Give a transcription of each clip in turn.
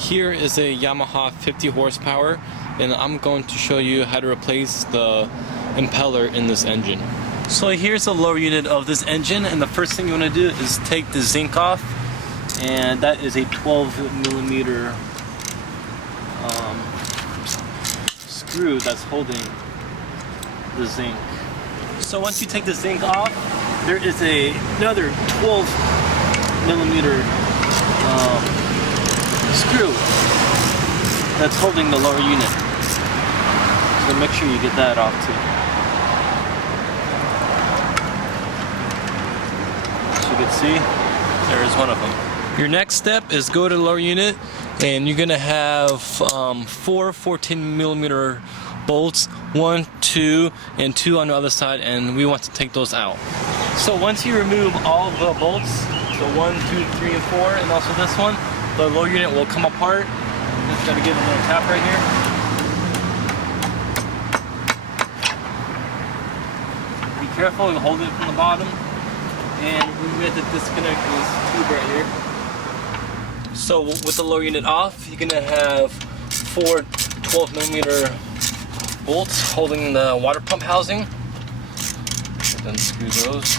Here is a Yamaha 50 horsepower, and I'm going to show you how to replace the impeller in this engine. So here's the lower unit of this engine, and the first thing you want to do is take the zinc off, and that is a 12mm screw that's holding the zinc. So once you take the zinc off, there is another 12mm screw that's holding the lower unit. So make sure you get that off too. As you can see, there is one of them. Your next step is go to the lower unit, and you're gonna have 4 14mm bolts, 1, 2, and 2 on the other side, and we want to take those out. So once you remove all the bolts, so 1, 2, 3, and 4, and also this one, the lower unit will come apart. Just gotta give it a little tap right here. Be careful, you hold it from the bottom, and we have to disconnect this tube right here. So with the lower unit off, you're gonna have 4 12mm bolts holding the water pump housing. And unscrew those.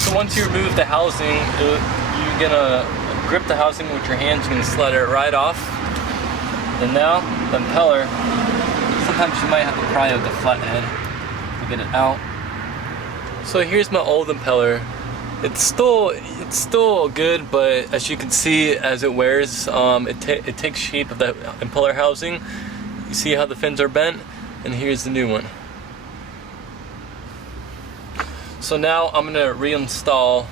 So once you remove the housing, you're gonna grip the housing with your hands. You're gonna slide it right off. And now the impeller. Sometimes you might have to pry out the flathead to get it out. So here's my old impeller. It's still good, but as you can see, as it wears, it takes shape of that impeller housing. You see how the fins are bent, and here's the new one. So now I'm gonna reinstall.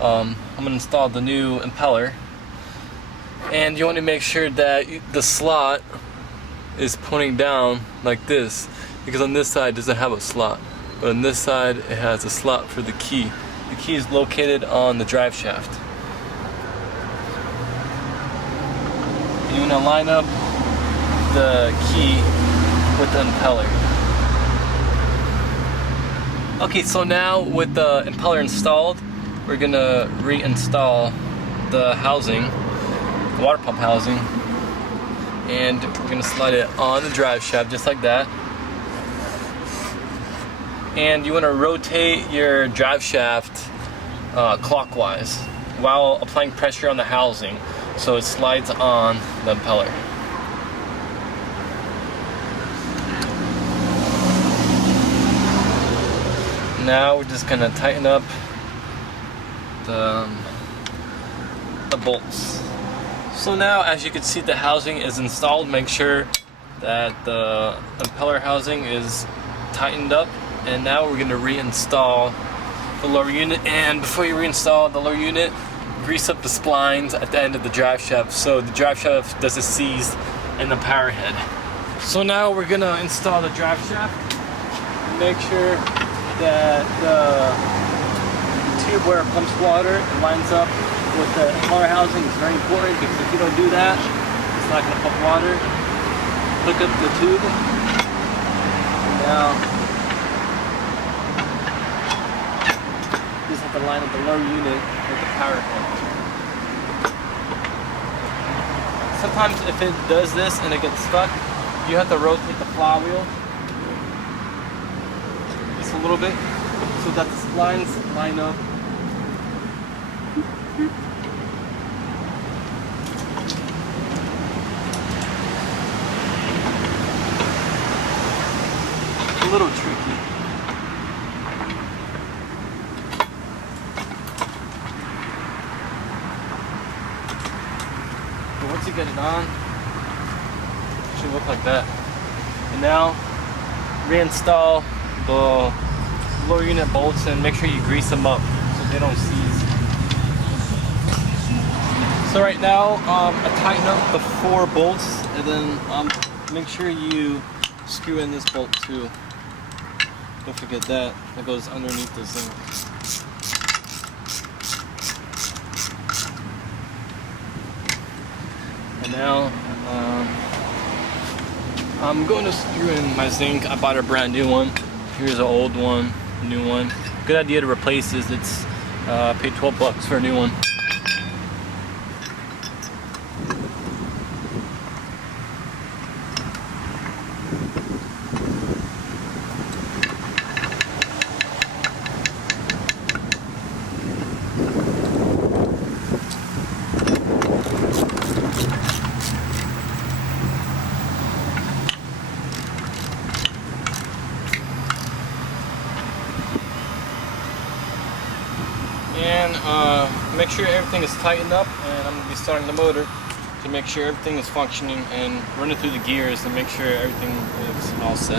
I'm gonna install the new impeller, and you want to make sure that the slot is pointing down like this, because on this side it doesn't have a slot, but on this side it has a slot for the key. The key is located on the drive shaft. You want to line up the key with the impeller. Okay, so now with the impeller installed, we're gonna reinstall the housing, the water pump housing, and we're gonna slide it on the drive shaft just like that. And you want to rotate your drive shaft clockwise while applying pressure on the housing so it slides on the impeller. Now we're just going to tighten up the bolts. So now, as you can see, the housing is installed. Make sure that the impeller housing is tightened up. And now we're going to reinstall the lower unit. And before you reinstall the lower unit, grease up the splines at the end of the drive shaft so the drive shaft doesn't seize in the power head. So now we're going to install the drive shaft. Make sure that the tube where it pumps water lines up with the impeller housing. Is very important, because if you don't do that, it's not going to pump water. Hook up the tube. And now just have to line up the lower unit with the power head. Sometimes if it does this and it gets stuck, you have to rotate the flywheel just a little bit so that the splines line up. A little tricky. Once you get it on, it should look like that. And now reinstall the lower unit bolts and make sure you grease them up so they don't seize. So right now I tighten up the 4 bolts, and then make sure you screw in this bolt too. Don't forget that goes underneath the zinc. And now I'm going to screw in my zinc. I bought a brand new one. Here's an old one, new one. Good idea to replace this. It's paid $12 for a new one. everything is tightened up, and I'm going to be starting the motor to make sure everything is functioning and running through the gears to make sure everything is all set.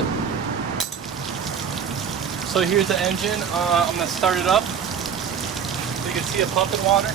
So here's the engine. I'm going to start it up. So you can see it pumping water.